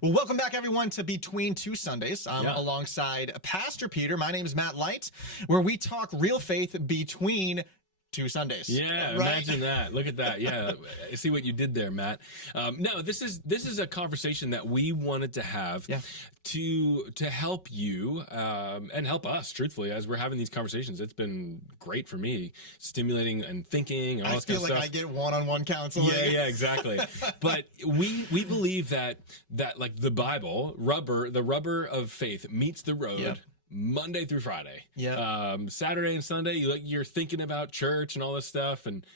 Well, welcome back, everyone, to Between Two Sundays. I'm alongside Pastor Peter. My name is Matt Light, where we talk real faith between two Sundays. Yeah, right? Imagine that. Look at that. Yeah, I see what you did there, Matt. No, this is a conversation that we wanted to have to help you and help us, truthfully, as we're having these conversations. It's been great for me, stimulating and thinking and all this kind of stuff. I feel like I get one-on-one counseling. Yeah, exactly. But we believe that like the Bible, the rubber of faith meets the road. Yep. Monday through Friday. Yeah. Saturday and Sunday, you're thinking about church and all this stuff, and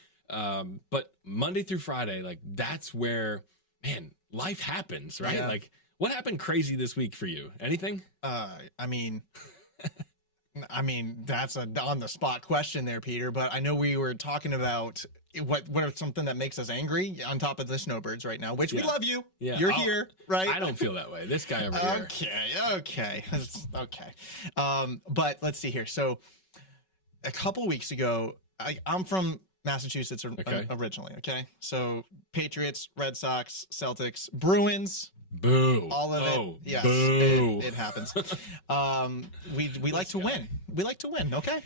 but Monday through Friday, like that's where, man, life happens, right? Yeah. Like, what happened crazy this week for you? Anything? I mean, that's a on the spot question there, Peter. But I know we were talking about what are something that makes us angry on top of the snowbirds right now, which we love you. Yeah. You're here, right? I don't feel that way. This guy over here. Okay. But let's see here. So a couple weeks ago, I'm from Massachusetts originally. Okay. So Patriots, Red Sox, Celtics, Bruins. Boo. All of it. Yes. Boo. It happens. We like to win. We like to win. Okay.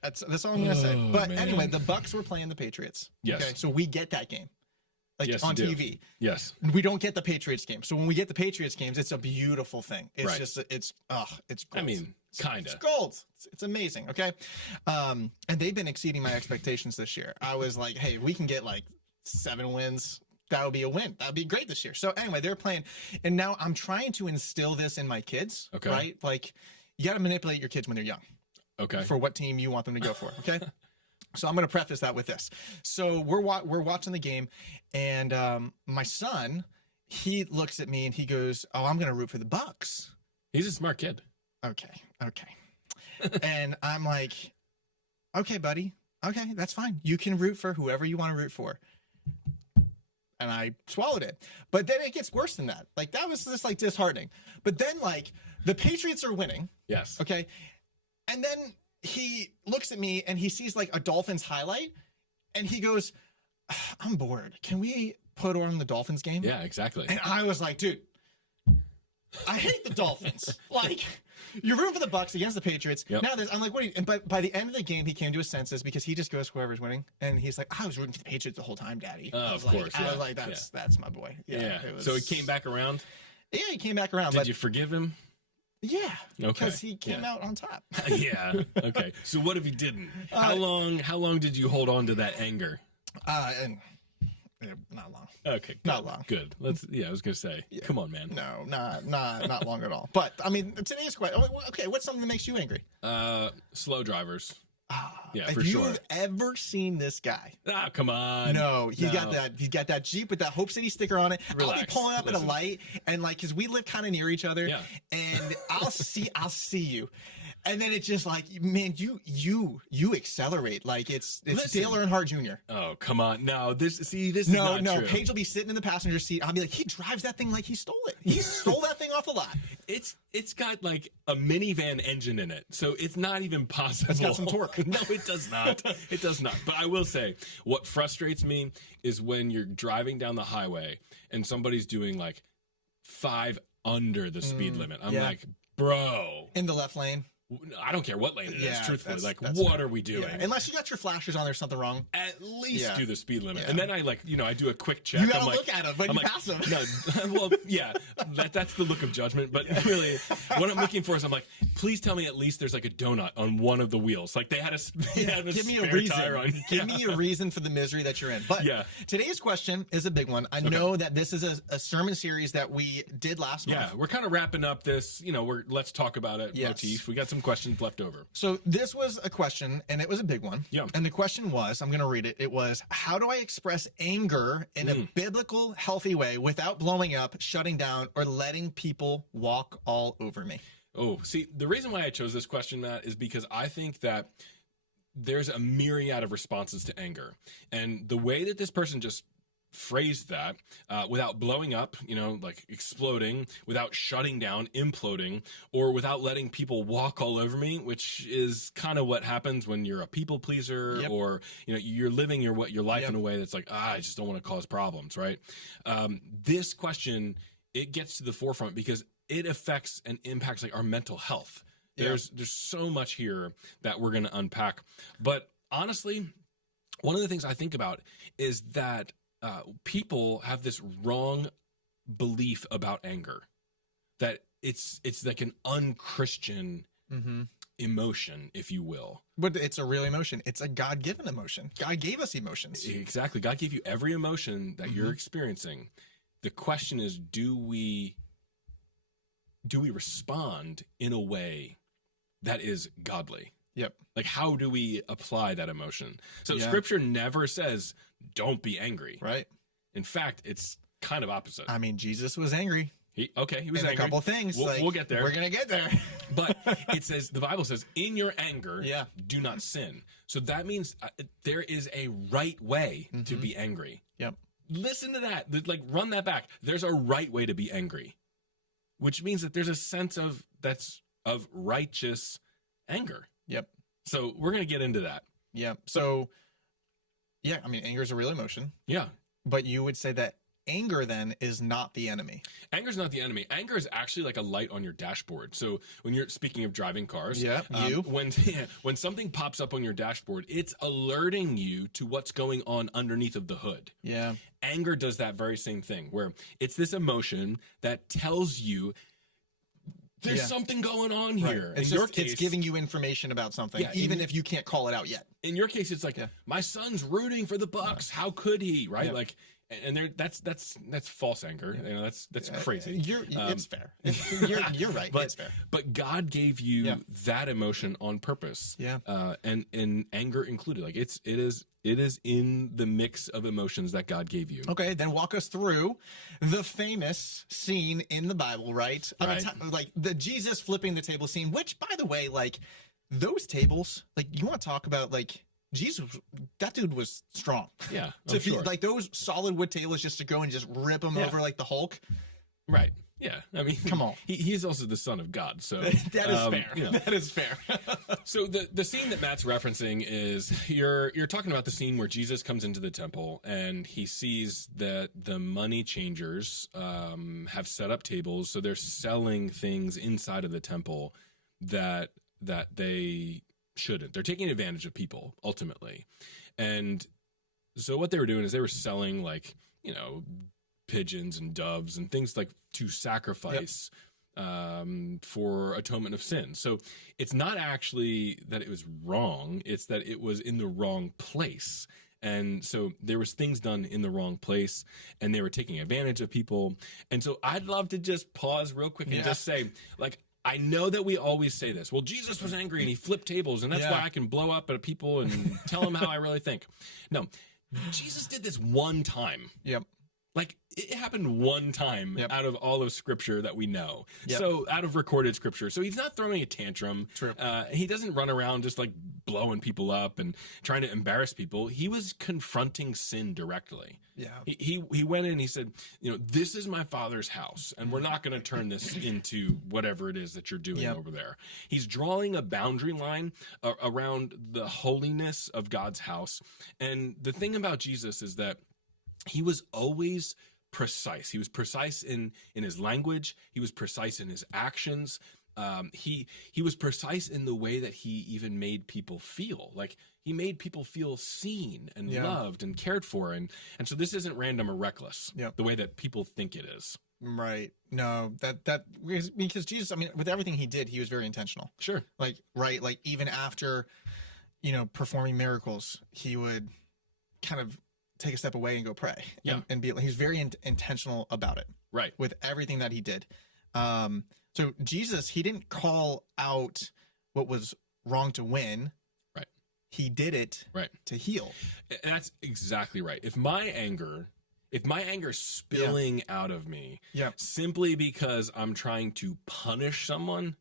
That's all I'm gonna say. But anyway, the Bucks were playing the Patriots. Yes. Okay, so we get that game, on TV. Yes. We don't get the Patriots game. So when we get the Patriots games, it's a beautiful thing. It's just it's gold. I mean, kinda. It's gold. It's amazing. Okay. And they've been exceeding my expectations this year. I was like, hey, we can get like 7 wins. That would be a win. That would be great this year. So anyway, they're playing, and now I'm trying to instill this in my kids. Okay. Right? Like, you got to manipulate your kids when they're young. Okay. For what team you want them to go for. Okay. So I'm going to preface that with this. So we're watching the game, and my son, he looks at me and he goes, "Oh, I'm going to root for the Bucks." He's a smart kid. Okay. And I'm like, "Okay, buddy. Okay, that's fine. You can root for whoever you want to root for." And I swallowed it. But then it gets worse than that. Like, that was just like disheartening. But then, like, the Patriots are winning. Yes. Okay. And then he looks at me and he sees like a Dolphins highlight and he goes, "I'm bored. Can we put on the Dolphins game?" Yeah, exactly. And I was like, dude, I hate the Dolphins. Like, you're rooting for the Bucks against the Patriots. Yep. Now I'm like, what are you? And by the end of the game, he came to his senses because he just goes whoever's winning. And he's like, "I was rooting for the Patriots the whole time, Daddy." Of course. I was like, that's my boy. Yeah. So he came back around? Yeah, he came back around. Did you forgive him? Yeah. Okay. Because he came out on top. Yeah. Okay. So what if he didn't? How long did you hold on to that anger? Not long. Okay. Not long. Good. I was gonna say. Yeah. Come on, man. No, not long at all. But I mean, today's question. Okay, what's something that makes you angry? Slow drivers. Yeah, for sure. Have you ever seen this guy? Come on. No, he's got that Jeep with that Hope City sticker on it. Relax. I'll be pulling up at a light, and like, cause we live kind of near each other, and I'll see you. And then it's just like, man, you accelerate like it's Dale Earnhardt Jr. Oh, come on. No, this is not true. Paige will be sitting in the passenger seat. I'll be like, he drives that thing like he stole it. He stole that thing off the lot. It's got like a minivan engine in it, so it's not even possible. It's got some torque. No, it does not. It does not. But I will say, what frustrates me is when you're driving down the highway and somebody's doing like 5 under the speed limit. I'm like, bro. In the left lane. I don't care what lane it is, truthfully. Like, that's what are we doing? Yeah. Unless you got your flashers on, there's something wrong. At least do the speed limit. Yeah. And then I do a quick check. You gotta look at him, but you pass him. No, well, yeah, that's the look of judgment. But really, what I'm looking for is I'm like, please tell me at least there's like a donut on one of the wheels. Like they had a give me spare a reason. tire on. Give me a reason for the misery that you're in. But today's question is a big one. I know that this is a sermon series that we did last month. Yeah, we're kind of wrapping up this, let's talk about it motif. We got some questions left over. So this was a question, and it was a big one. Yeah. And the question was, I'm going to read it. It was, how do I express anger in a biblical, healthy way without blowing up, shutting down, or letting people walk all over me? Oh, see, the reason why I chose this question, Matt, is because I think that there's a myriad of responses to anger. And the way that this person just phrased that without blowing up, like exploding, without shutting down, imploding, or without letting people walk all over me, which is kind of what happens when you're a people pleaser or, you're living your life in a way that's like, I just don't want to cause problems, right? This question it gets to the forefront because it affects and impacts like our mental health. There's so much here that we're going to unpack. But honestly, one of the things I think about is that people have this wrong belief about anger, that it's like an unchristian emotion, if you will. But it's a real emotion. It's a God-given emotion. God gave us emotions. Exactly. God gave you every emotion that you're experiencing. The question is, do we respond in a way that is godly? Yep. Like, how do we apply that emotion? So Scripture never says, don't be angry. Right. In fact, it's kind of opposite. I mean, Jesus was angry. He was in angry. A couple things. We'll get there. We're going to get there. But it says, the Bible says, in your anger, do not sin. So that means there is a right way to be angry. Yep. Listen to that. Like, run that back. There's a right way to be angry, which means that there's a sense of righteous anger. Yep. So we're going to get into that. Yep. So, yeah, I mean, anger is a real emotion. Yeah. But you would say that anger then is not the enemy. Anger is not the enemy. Anger is actually like a light on your dashboard. So when you're speaking of driving cars, when something pops up on your dashboard, it's alerting you to what's going on underneath of the hood. Yeah. Anger does that very same thing, where it's this emotion that tells you there's something going on here. Right. It's giving you information about something, even if you can't call it out yet. In your case, it's like, my son's rooting for the Bucks. How could he? Right? Yeah. Like, and that's false anger. You know, that's crazy. It's fair. You're right. But, it's fair. But God gave you that emotion on purpose. Yeah. And anger included. Like, it is in the mix of emotions that God gave you. Okay, then walk us through the famous scene in the Bible, right? Like the Jesus flipping the table scene, which, by the way, like those tables, like you want to talk about like Jesus, that dude was strong. Yeah, Be like those solid wood tables just to go and just rip them over like the Hulk. Right. Yeah, I mean, come on. He's also the son of God, so that is fair. You know. That is fair. So the scene that Matt's referencing is you're talking about the scene where Jesus comes into the temple and he sees that the money changers have set up tables, so they're selling things inside of the temple that they shouldn't. They're taking advantage of people ultimately, and so what they were doing is they were selling like pigeons and doves and things like to sacrifice for atonement of sin. So it's not actually that it was wrong, it's that it was in the wrong place. And so there was things done in the wrong place and they were taking advantage of people. And so I'd love to just pause real quick and just say, like, I know that we always say this. Well, Jesus was angry and he flipped tables, and that's why I can blow up at people and tell them how I really think. No, Jesus did this one time. Yep. Like, it happened one time out of all of Scripture that we know. Yep. So out of recorded Scripture. So he's not throwing a tantrum. True. He doesn't run around just like blowing people up and trying to embarrass people. He was confronting sin directly. Yeah. He went in and he said, this is my Father's house, and we're not going to turn this into whatever it is that you're doing over there. He's drawing a boundary line around the holiness of God's house. And the thing about Jesus is that he was always precise. He was precise in his language. He was precise in his actions. He was precise in the way that he even made people feel. Like, he made people feel seen and loved and cared for. And so this isn't random or reckless the way that people think it is. Right. No, that because Jesus, I mean, with everything he did, he was very intentional. Sure. Like, right. Like, even after, performing miracles, he would kind of take a step away and go pray and be like, he's very intentional about it. Right. With everything that he did. So Jesus, he didn't call out what was wrong to win. Right. He did it to heal. That's exactly right. If my anger spilling out of me simply because I'm trying to punish someone,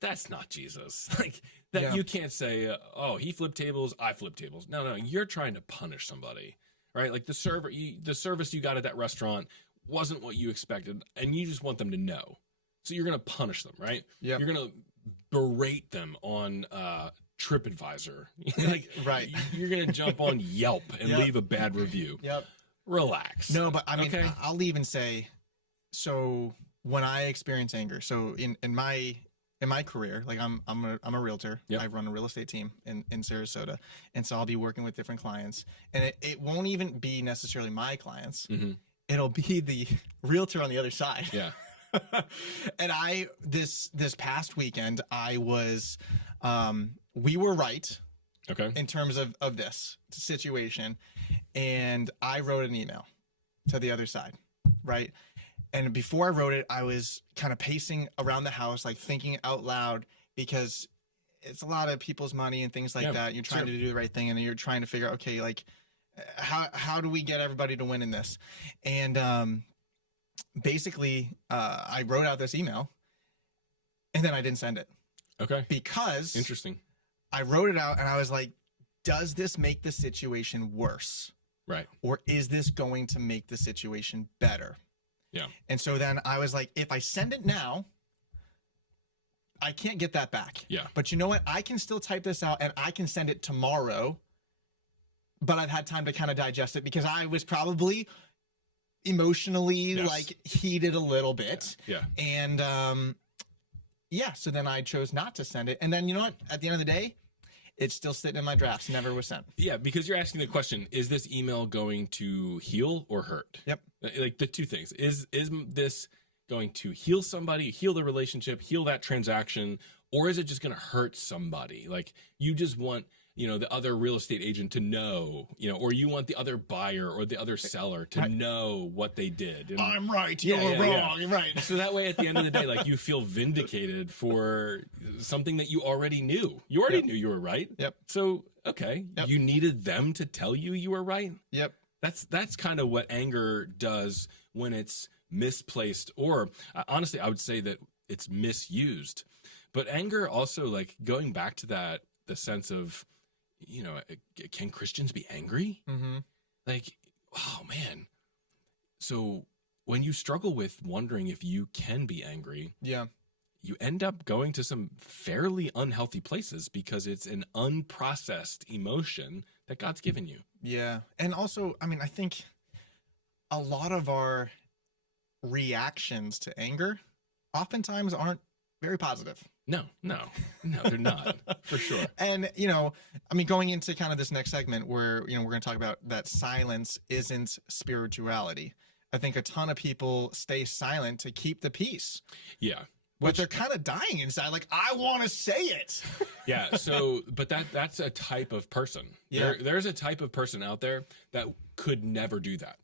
that's not Jesus. Like, that you can't say, oh, he flipped tables, I flipped tables. No, you're trying to punish somebody. Right? Like, the service you got at that restaurant wasn't what you expected, and you just want them to know. So you're going to punish them, right? Yeah. You're going to berate them on TripAdvisor. Like, right. You're going to jump on Yelp and leave a bad review. Yep. Relax. No, but I mean, I'll even say so when I experience anger, so in my career, like I'm a realtor. Yep. I run a real estate team in Sarasota, and so I'll be working with different clients, and it won't even be necessarily my clients. Mm-hmm. It'll be the realtor on the other side. Yeah. And this past weekend, I was we were right. Okay. In terms of this situation, and I wrote an email to the other side, right? And before I wrote it, I was kind of pacing around the house, like thinking out loud, because it's a lot of people's money and things like that. You're trying to do the right thing, and you're trying to figure out, okay, like how do we get everybody to win in this? And basically, I wrote out this email, and then I didn't send it. Okay. Because interesting. I wrote it out, and I was like, does this make the situation worse? Right. Or is this going to make the situation better? Yeah. And so then I was like, if I send it now, I can't get that back. Yeah. But you know what? I can still type this out and I can send it tomorrow. But I've had time to kind of digest it because I was probably emotionally like heated a little bit. Yeah. And so then I chose not to send it. And then you know what? At the end of the day, it's still sitting in my drafts. Never was sent. Yeah, because you're asking the question, is this email going to heal or hurt? Yep. Like the two things. Is this going to heal somebody, heal the relationship, heal that transaction, or is it just going to hurt somebody? Like you just want, the other real estate agent to know, or you want the other buyer or the other seller to know what they did. And, I'm right. You're wrong. You're right. So that way, at the end of the day, like you feel vindicated for something that you already knew. You already knew you were right. Yep. So, okay. Yep. You needed them to tell you were right. Yep. That's kind of what anger does when it's misplaced, or honestly, I would say that it's misused. But anger also, like going back to that, the sense of, can Christians be angry? Mm-hmm. Like, oh man. So when you struggle with wondering if you can be angry, you end up going to some fairly unhealthy places because it's an unprocessed emotion that God's given you. Yeah. And also, I mean, I think a lot of our reactions to anger oftentimes aren't very positive. No, they're not, for sure. And, I mean, going into kind of this next segment where, we're going to talk about that silence isn't spirituality. I think a ton of people stay silent to keep the peace. Yeah. But they're kind of dying inside. Like, I want to say it. Yeah. So, but that's a type of person. Yeah. There's a type of person out there that could never do that.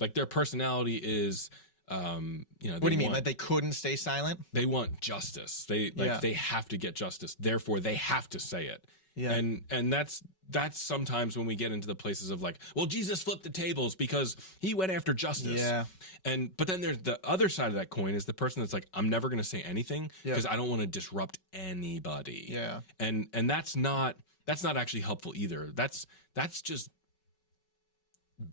Like their personality is, what do you mean? Like they couldn't stay silent? They want justice. They have to get justice. Therefore, they have to say it. Yeah. And that's sometimes when we get into the places of like, well, Jesus flipped the tables because he went after justice. Yeah. But then there's the other side of that coin is the person that's like, I'm never going to say anything because I don't want to disrupt anybody. Yeah. And that's not actually helpful either. That's just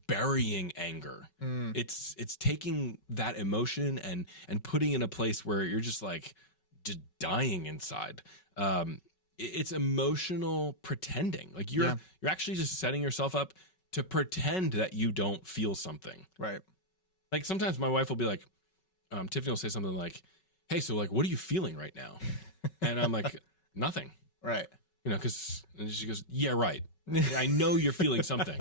burying anger. It's taking that emotion and putting it in a place where you're just like just dying inside. It's emotional pretending. Like you're actually just setting yourself up to pretend that you don't feel something. Right. Like sometimes my wife will be like, Tiffany will say something like, hey, so like, what are you feeling right now? And I'm like, nothing. Right. Cause she goes, yeah, right. I know you're feeling something.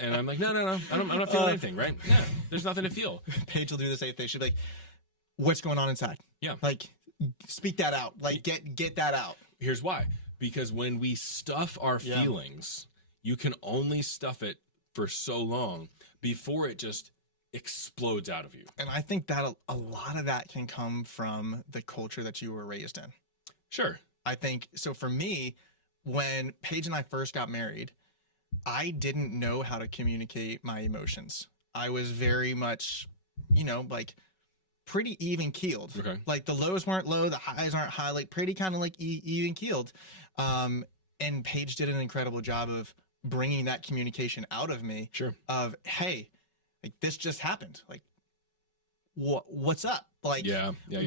And I'm like, no. I'm not feeling anything, right? Yeah, there's nothing to feel. Paige will do the same thing. She'll be like, what's going on inside? Yeah. Like, speak that out. Like, get that out. Here's why. Because when we stuff our feelings, you can only stuff it for so long before it just explodes out of you. And I think that a lot of that can come from the culture that you were raised in. Sure. I think, so for me, when Paige and I first got married, I didn't know how to communicate my emotions. I was very much, like pretty even keeled. Okay. Like the lows weren't low, the highs aren't high, like pretty kind of like even keeled. And Paige did an incredible job of bringing that communication out of me. Sure. Of, hey, like this just happened. Like, what's up? Like,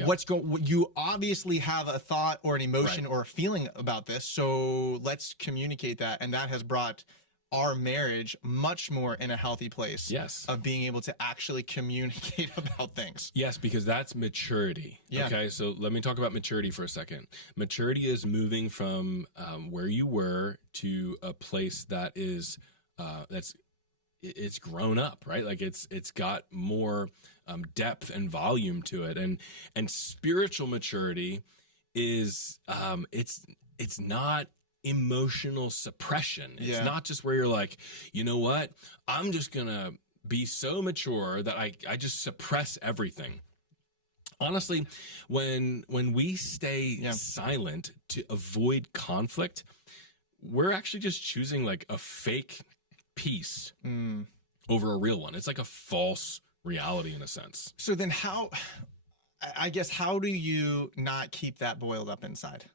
what's going? You obviously have a thought or an emotion or a feeling about this, so let's communicate that. And that has brought our marriage much more in a healthy place. Yes. Of being able to actually communicate about things. Yes, because that's maturity. Yeah. Okay, so let me talk about maturity for a second. Maturity is moving from where you were to a place that is it's grown up, right? Like it's got more depth and volume to it, and spiritual maturity is it's not emotional suppression. It's not just where you're like, you know what, I'm just gonna be so mature that I just suppress everything. Honestly, when we stay silent to avoid conflict, we're actually just choosing like a fake peace over a real one. It's like a false reality in a sense. So then how do you not keep that boiled up inside?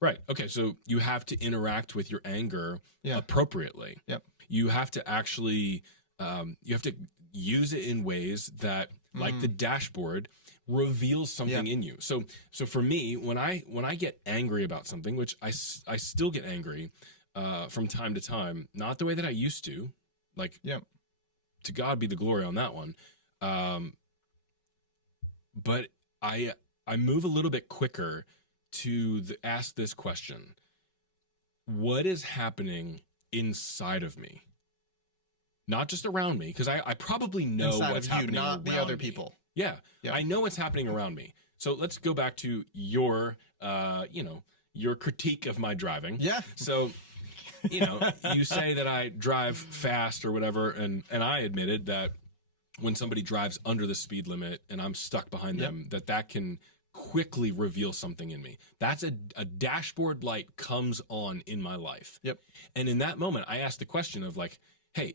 Right. Okay. So you have to interact with your anger appropriately. Yep. You have to actually, you have to use it in ways that, like the dashboard, reveals something in you. So for me, when I get angry about something, which I still get angry from time to time, not the way that I used to, like, to God be the glory on that one. But I move a little bit quicker to ask this question: what is happening inside of me? Not just around me, because I probably know inside what's of you, happening not around the other me. people. Yeah, I know what's happening around me. So let's go back to your critique of my driving. Yeah. So, you say that I drive fast or whatever, and I admitted that when somebody drives under the speed limit and I'm stuck behind them, that can quickly reveal something in me. That's a dashboard light comes on in my life. Yep. And in that moment, I asked the question of like, hey,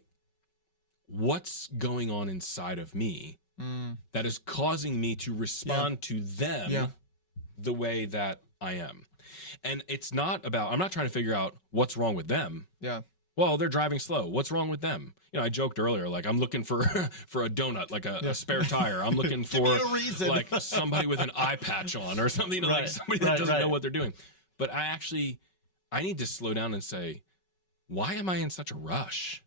what's going on inside of me that is causing me to respond to them the way that I am? And it's not about, I'm not trying to figure out what's wrong with them. Yeah. Well, they're driving slow. What's wrong with them? I joked earlier, like I'm looking for a donut, like a spare tire. I'm looking for like somebody with an eye patch on or something, like somebody that doesn't know what they're doing. But I need to slow down and say, why am I in such a rush?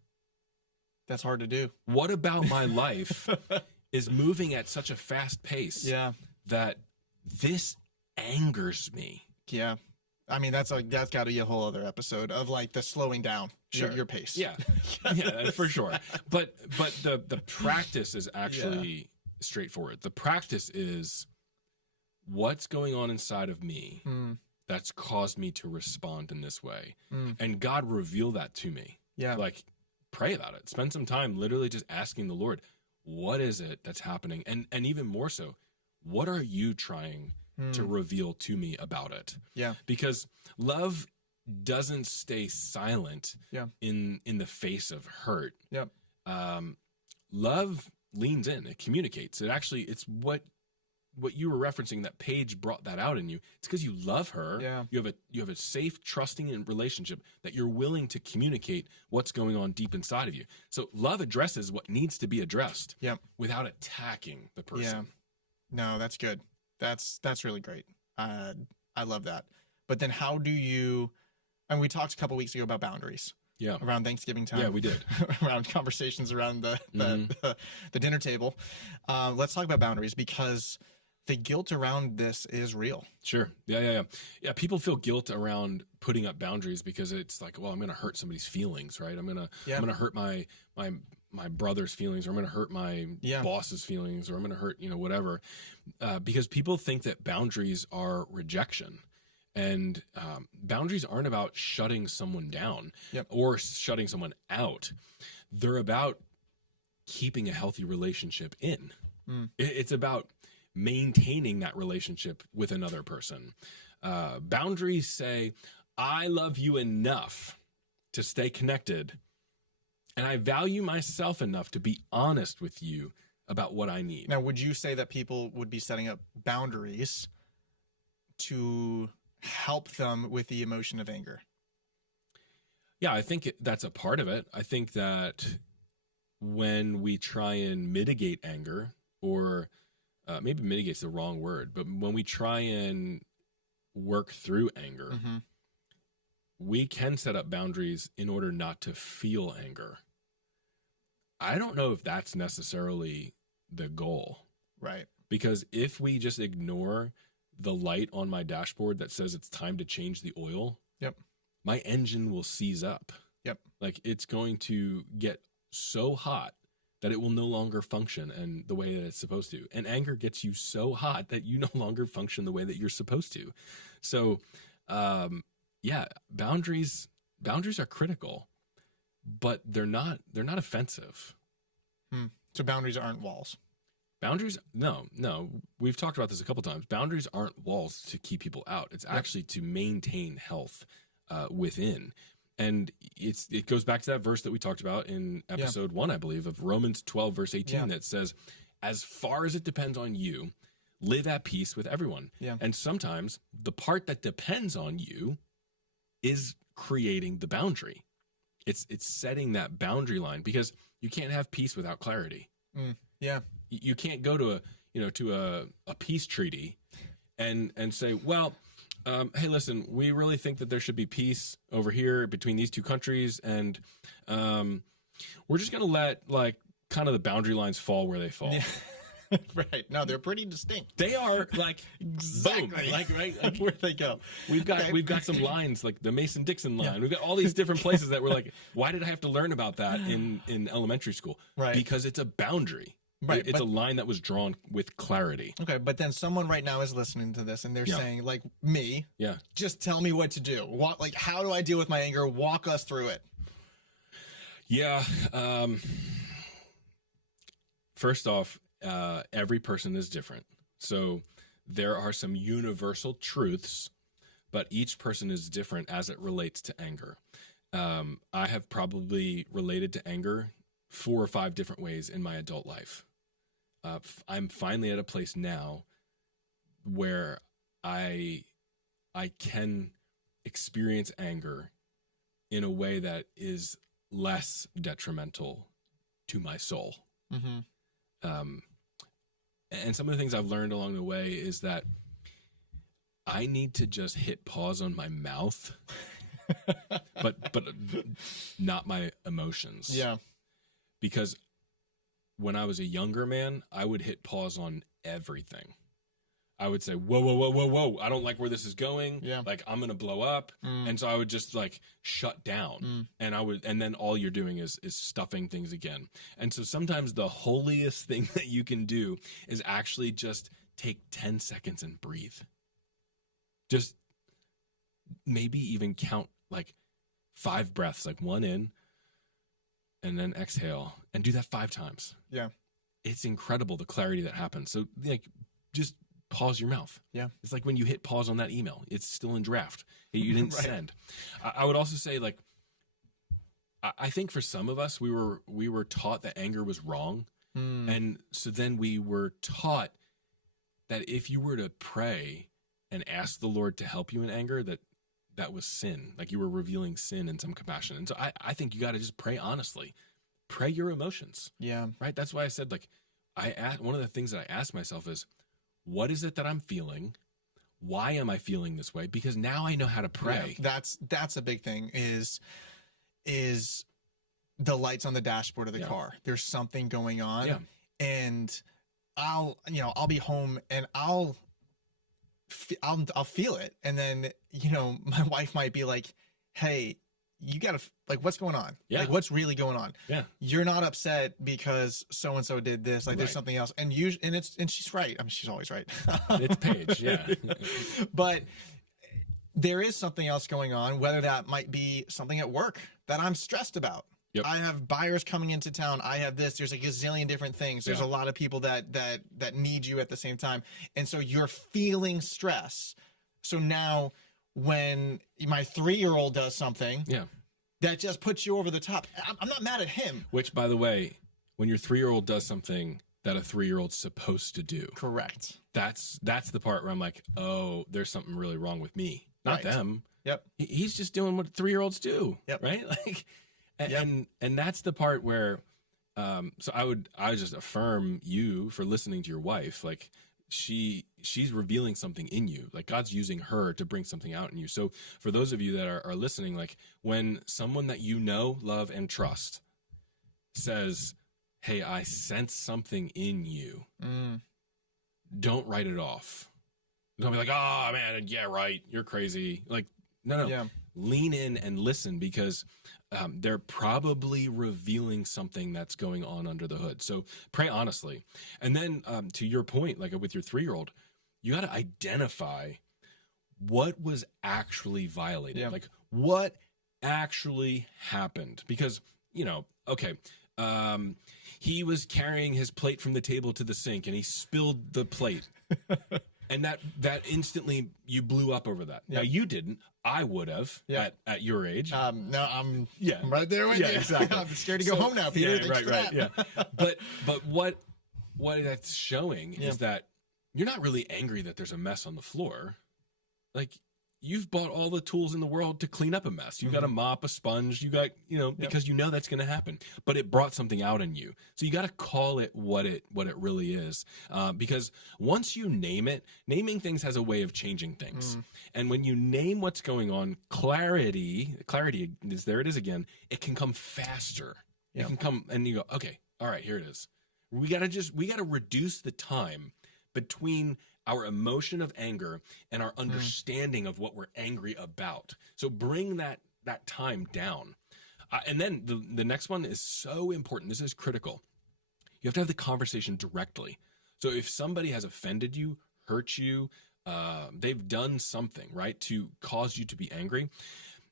That's hard to do. What about my life is moving at such a fast pace that this angers me? Yeah. I mean, that's got to be a whole other episode of like the slowing down your pace. Yeah, yeah, for sure. But the practice is actually straightforward. The practice is what's going on inside of me that's caused me to respond in this way, and God reveal that to me. Yeah, like pray about it. Spend some time literally just asking the Lord, what is it that's happening, and even more so, what are you trying to reveal to me about it? Yeah. Because love doesn't stay silent in the face of hurt. Yep. Love leans in, it communicates. It's what you were referencing, that Paige brought that out in you. It's because you love her. Yeah. You have a safe, trusting relationship that you're willing to communicate what's going on deep inside of you. So love addresses what needs to be addressed without attacking the person. Yeah. No, that's good. That's really great. I love that. But then how do you, and we talked a couple weeks ago about boundaries. Yeah. Around Thanksgiving time. Yeah, we did. Around conversations around the dinner table. Let's talk about boundaries, because the guilt around this is real. Sure. Yeah. People feel guilt around putting up boundaries because it's like, well, I'm going to hurt somebody's feelings, right? I'm going to hurt my brother's feelings, or I'm going to hurt my boss's feelings, or I'm going to hurt, whatever. Because people think that boundaries are rejection. And boundaries aren't about shutting someone down or shutting someone out. They're about keeping a healthy relationship in. It's about maintaining that relationship with another person. Boundaries say, I love you enough to stay connected, and I value myself enough to be honest with you about what I need. Now, would you say that people would be setting up boundaries to help them with the emotion of anger? Yeah, I think that's a part of it. I think that when we try and mitigate anger, or maybe mitigate's the wrong word, but when we try and work through anger, we can set up boundaries in order not to feel anger. I don't know if that's necessarily the goal. Right. Because if we just ignore the light on my dashboard that says it's time to change the oil, Yep. my engine will seize up. Yep. Like it's going to get so hot that it will no longer function and the way that it's supposed to. And anger gets you so hot that you no longer function the way that you're supposed to. So, yeah, boundaries are critical, but they're not offensive. So boundaries aren't walls. Boundaries, no. We've talked about this a couple times. Boundaries aren't walls to keep people out. It's actually to maintain health within. And it goes back to that verse that we talked about in episode 1, I believe, of Romans 12, verse 18, that says, as far as it depends on you, live at peace with everyone. Yeah. And sometimes the part that depends on you is creating the boundary. It's setting that boundary line, because you can't have peace without clarity. Yeah. You can't go to a peace treaty and say, well, hey, listen, we really think that there should be peace over here between these two countries, and we're just going to let like kind of the boundary lines fall where they fall. Yeah. Right. No, they're pretty distinct. They are like Exactly. boom, like right, like, Where they go. We've got some lines like the Mason-Dixon line. We've got all these different places that we're like, why did I have to learn about that in elementary school? Right. Because it's a boundary. Right. It's a line that was drawn with clarity. Okay, but then someone right now is listening to this and they're saying, like me, just tell me what to do. What, like, how do I deal with my anger? Walk us through it. Yeah. First off, every person is different. So there are some universal truths, but each person is different as it relates to anger. I have probably related to anger 4 or 5 different ways in my adult life. I'm finally at a place now where I can experience anger in a way that is less detrimental to my soul. Mm-hmm. And some of the things I've learned along the way is that I need to just hit pause on my mouth, but not my emotions. Yeah. Because when I was a younger man, I would hit pause on everything. I would say, whoa. I don't like where this is going. Yeah. Like, I'm going to blow up. And so I would just like shut down and then all you're doing is stuffing things again. And so sometimes the holiest thing that you can do is actually just take 10 seconds and breathe. Just maybe even count like 5 breaths, like 1 in and then exhale, and do that 5 times. Yeah. It's incredible the clarity that happens. So like just pause your mouth. Yeah. It's like when you hit pause on that email, it's still in draft. You didn't send. I would also say, like, I think for some of us, we were taught that anger was wrong. And so then we were taught that if you were to pray and ask the Lord to help you in anger, that was sin. Like you were revealing sin in some compassion. And so I think you got to just pray honestly. Pray your emotions. Yeah. Right? That's why I said, like, one of the things that I ask myself is, what is it that I'm feeling? Why am I feeling this way? Because now I know how to pray. Yeah, that's a big thing is the lights on the dashboard of the car. There's something going on. Yeah. And I'll be home and I'll feel it. And then, my wife might be like, hey, you gotta, like, what's going on? Yeah. Like, what's really going on? Yeah. You're not upset because so-and-so did this, like there's something else. And and she's right. I mean, she's always right. It's Paige. Yeah. But there is something else going on, whether that might be something at work that I'm stressed about. Yep. I have buyers coming into town. I have this. There's a gazillion different things. There's a lot of people that need you at the same time. And so you're feeling stress. So now when my 3-year-old does something that just puts you over the top, I'm not mad at him. Which, by the way, when your 3-year-old does something that a 3-year-old's supposed to do. Correct. That's the part where I'm like, oh, there's something really wrong with me. Not them. Yep. He's just doing what 3-year-olds do. Yep. Right? Like, and that's the part where, so I would just affirm you for listening to your wife. Like, she's revealing something in you. Like God's using her to bring something out in you. So for those of you that are listening, like when someone that you know, love, and trust says, hey, I sense something in you, don't write it off. Don't be like, oh man, yeah, right, you're crazy. Like, no. Yeah. Lean in and listen, because they're probably revealing something that's going on under the hood. So pray honestly. And then to your point, like with your 3-year-old, you got to identify what was actually violated. Yeah. Like what actually happened. Because, okay, he was carrying his plate from the table to the sink and he spilled the plate. And that instantly you blew up over that. Now you didn't. I would have at your age. No, I'm right there with you. Exactly. I'm scared to go home now, Peter. Yeah, right. Yeah. But what that's showing is that you're not really angry that there's a mess on the floor. Like you've bought all the tools in the world to clean up a mess. You got a mop, a sponge, you got, because you know that's going to happen, but it brought something out in you. So you got to call it what it really is. Because once you name it, naming things has a way of changing things. And when you name what's going on, clarity is there. It is again, it can come faster. It can come and you go, okay, all right, here it is. We got to reduce the time between our emotion of anger and our understanding of what we're angry about. So bring that time down. And then the next one is so important. This is critical. You have to have the conversation directly. So if somebody has offended you, hurt you, they've done something, right, to cause you to be angry,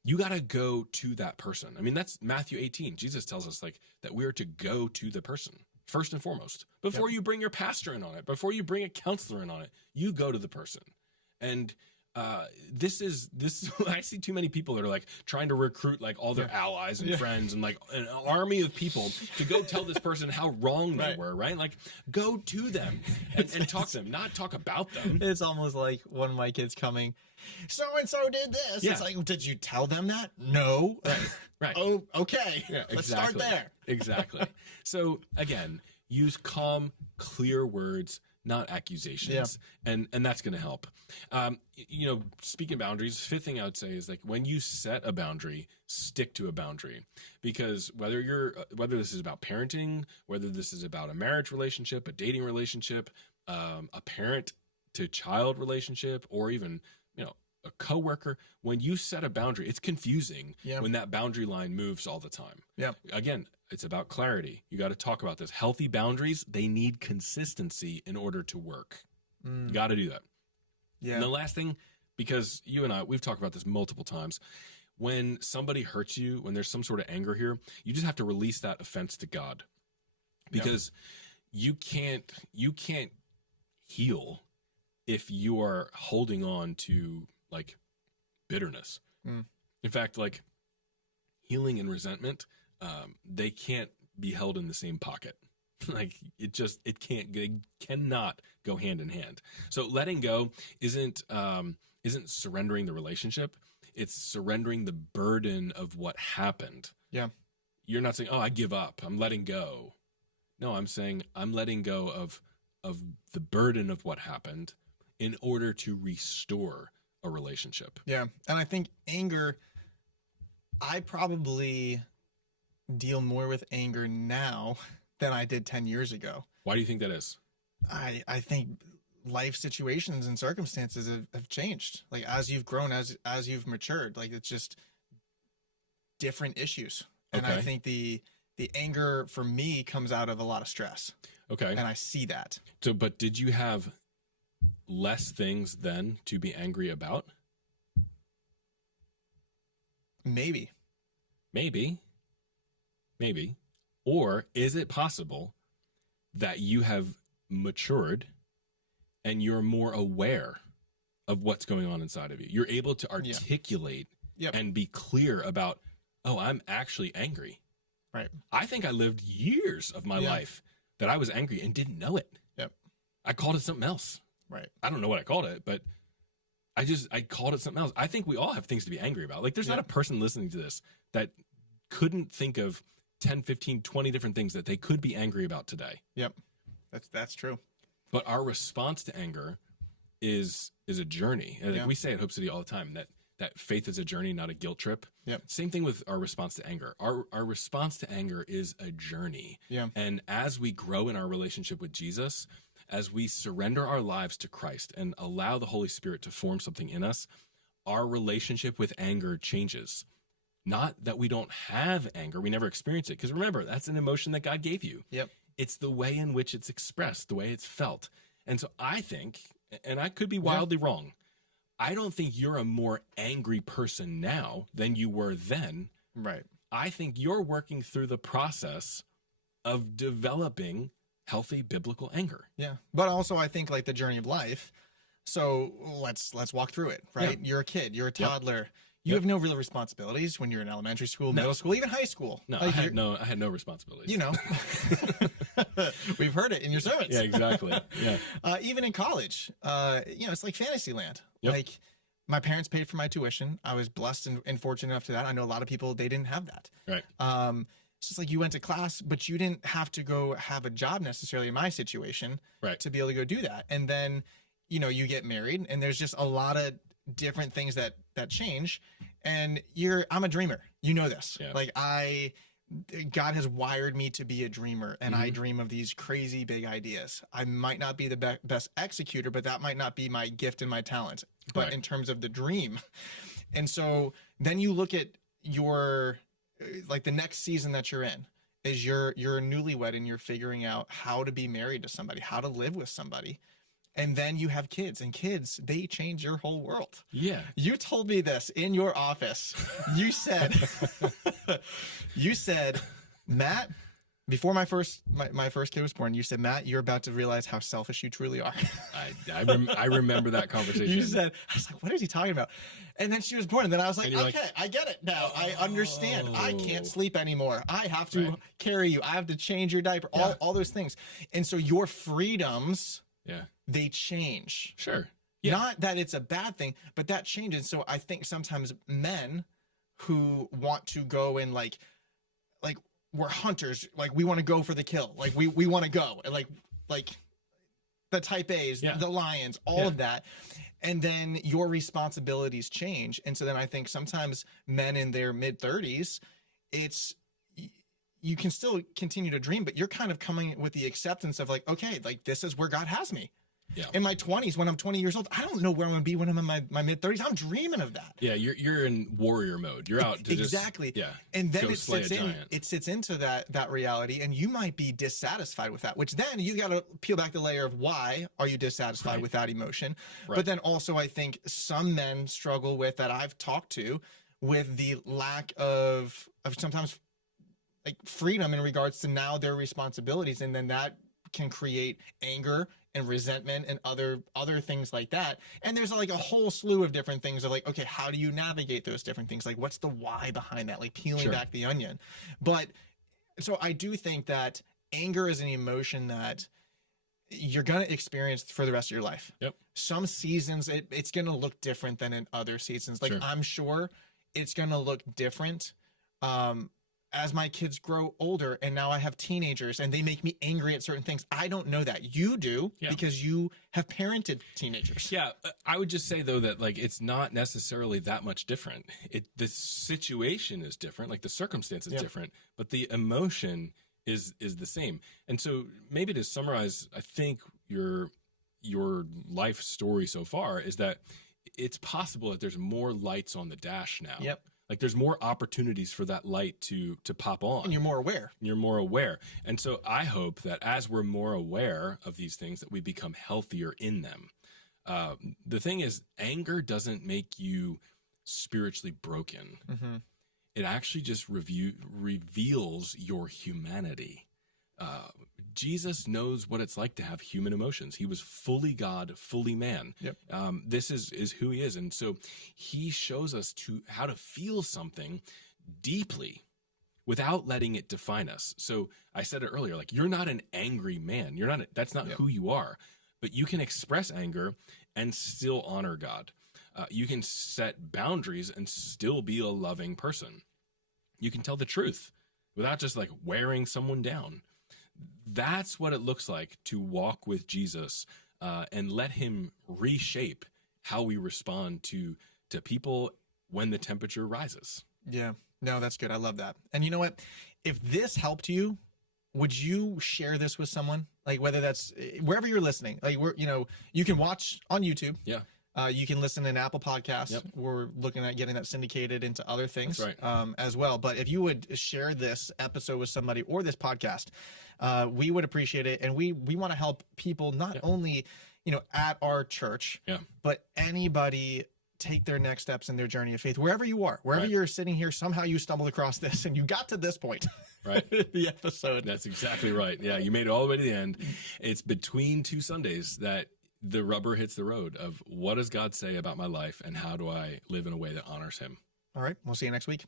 you got to go to that person. I mean, that's Matthew 18. Jesus tells us like that we are to go to the person. First and foremost, before you bring your pastor in on it, before you bring a counselor in on it, you go to the person. And this I see too many people that are like trying to recruit like all their allies and friends and like an army of people to go tell this person how wrong they were, right? Like go to them and talk to them, not talk about them. It's almost like one of my kids coming, so-and-so did this. It's like, did you tell them that? No. Right. Oh, okay. Yeah, Let's start there. Exactly. So again, use calm, clear words, not accusations. And that's going to help. Speaking of boundaries, fifth thing I would say is like when you set a boundary, stick to a boundary, because whether this is about parenting, whether this is about a marriage relationship, a dating relationship, a parent to child relationship, or even, a coworker, when you set a boundary, it's confusing when that boundary line moves all the time. Yeah. Again, it's about clarity. You got to talk about this. Healthy boundaries, they need consistency in order to work. You got to do that. Yeah. And the last thing, because you and I, we've talked about this multiple times, when somebody hurts you, when there's some sort of anger here, you just have to release that offense to God, because you can't heal if you are holding on to like bitterness. In fact, like healing and resentment, they can't be held in the same pocket. Like it cannot go hand in hand. So letting go isn't surrendering the relationship. It's surrendering the burden of what happened. Yeah. You're not saying, oh, I give up, I'm letting go. No, I'm saying I'm letting go of the burden of what happened in order to restore a relationship. Yeah. And I think anger, I probably deal more with anger now than I did 10 years ago. Why do you think that is? I think life situations and circumstances have changed. Like as you've grown, as you've matured, like it's just different issues. And I think the anger for me comes out of a lot of stress. Okay. And I see that. So, but did you have less things then to be angry about? Maybe. Or is it possible that you have matured and you're more aware of what's going on inside of you? You're able to articulate and be clear about, oh, I'm actually angry. Right. I think I lived years of my life that I was angry and didn't know it. Yep. I called it something else. Right. I don't know what I called it, but I called it something else. I think we all have things to be angry about. Like there's not a person listening to this that couldn't think of 10, 15, 20 different things that they could be angry about today. Yep. That's true. But our response to anger is a journey. And like we say at Hope City all the time, that faith is a journey, not a guilt trip. Yep. Same thing with our response to anger. Our response to anger is a journey. Yeah. And as we grow in our relationship with Jesus, as we surrender our lives to Christ and allow the Holy Spirit to form something in us, our relationship with anger changes. Not that we don't have anger, we never experience it. Because remember, that's an emotion that God gave you. Yep. It's the way in which it's expressed, the way it's felt. And so I think, and I could be wildly wrong, I don't think you're a more angry person now than you were then. Right. I think you're working through the process of developing healthy biblical anger. Yeah. But also I think like the journey of life. So let's walk through it, right? Yep. You're a kid, you're a toddler. You have no real responsibilities when you're in elementary school, middle school, even high school. No, like I had no responsibilities. You know, we've heard it in your sermons. Yeah, exactly. Yeah. Even in college, it's like fantasy land. Yep. Like my parents paid for my tuition. I was blessed and fortunate enough to that. I know a lot of people, they didn't have that. Right. So it's like you went to class, but you didn't have to go have a job necessarily in my situation to be able to go do that. And then, you get married and there's just a lot of different things that change. And I'm a dreamer. You know this. Yeah. Like God has wired me to be a dreamer, and I dream of these crazy big ideas. I might not be the best executor, but that might not be my gift and my talent, but in terms of the dream. And so then you look at your, like the next season that you're in is you're a newlywed and you're figuring out how to be married to somebody, how to live with somebody. And then you have kids, and kids, they change your whole world. Yeah. You told me this in your office. You said, Matt, before my first kid was born, you said, Matt, you're about to realize how selfish you truly are. I remember that conversation. You said, I was like, what is he talking about? And then she was born, and then I was like, okay, I get it now. I understand. I can't sleep anymore. I have to carry you. I have to change your diaper, all those things. And so your freedoms, they change. Sure. Yeah. Not that it's a bad thing, but that changes. So I think sometimes men who want to go and like we're hunters, like we want to go for the kill. Like we want to go and like the type A's, the lions, all of that. And then your responsibilities change. And so then I think sometimes men in their mid-30s, you can still continue to dream, but you're kind of coming with the acceptance of like, okay, like this is where God has me. Yeah. In my 20s, when I'm 20 years old, I don't know where I'm going to be when I'm in my mid-30s. I'm dreaming of that. Yeah, you're in warrior mode. You're out to exactly. And then it sits into that reality, and you might be dissatisfied with that, which then you got to peel back the layer of why are you dissatisfied with that emotion. But then also I think some men struggle with, that I've talked to, with the lack of sometimes like freedom in regards to now their responsibilities, and then that can create anger and resentment and other things like that. And there's like a whole slew of different things of like, okay, how do you navigate those different things? Like what's the why behind that? Like peeling back the onion. But so I do think that anger is an emotion that you're going to experience for the rest of your life. Yep. Some seasons it's going to look different than in other seasons. Like I'm sure it's going to look different as my kids grow older, and now I have teenagers and they make me angry at certain things. I don't know that. You do, because you have parented teenagers. Yeah. I would just say though that like it's not necessarily that much different. The situation is different, like the circumstance is different, but the emotion is the same. And so maybe to summarize, I think your life story so far is that it's possible that there's more lights on the dash now. Yep. Like there's more opportunities for that light to pop on. And you're more aware. And so I hope that as we're more aware of these things, that we become healthier in them. The thing is, anger doesn't make you spiritually broken. Mm-hmm. It actually just reveals your humanity. Jesus knows what it's like to have human emotions. He was fully God, fully man. Yep. This is who he is. And so he shows us how to feel something deeply without letting it define us. So I said it earlier, like you're not an angry man. That's not who you are, but you can express anger and still honor God. You can set boundaries and still be a loving person. You can tell the truth without just like wearing someone down. That's what it looks like to walk with Jesus and let him reshape how we respond to people when the temperature rises. Yeah. No, that's good. I love that. And you know what? If this helped you, would you share this with someone? Like whether that's wherever you're listening, like you can watch on YouTube. Yeah. You can listen in Apple Podcasts. Yep. We're looking at getting that syndicated into other things. That's right. As well. But if you would share this episode with somebody or this podcast, we would appreciate it. And we want to help people not only, at our church, but anybody take their next steps in their journey of faith, wherever you are, wherever you're sitting here, somehow you stumbled across this and you got to this point. Right. The episode. That's exactly right. Yeah. You made it all the way to the end. It's between two Sundays that the rubber hits the road of what does God say about my life and how do I live in a way that honors him? All right. We'll see you next week.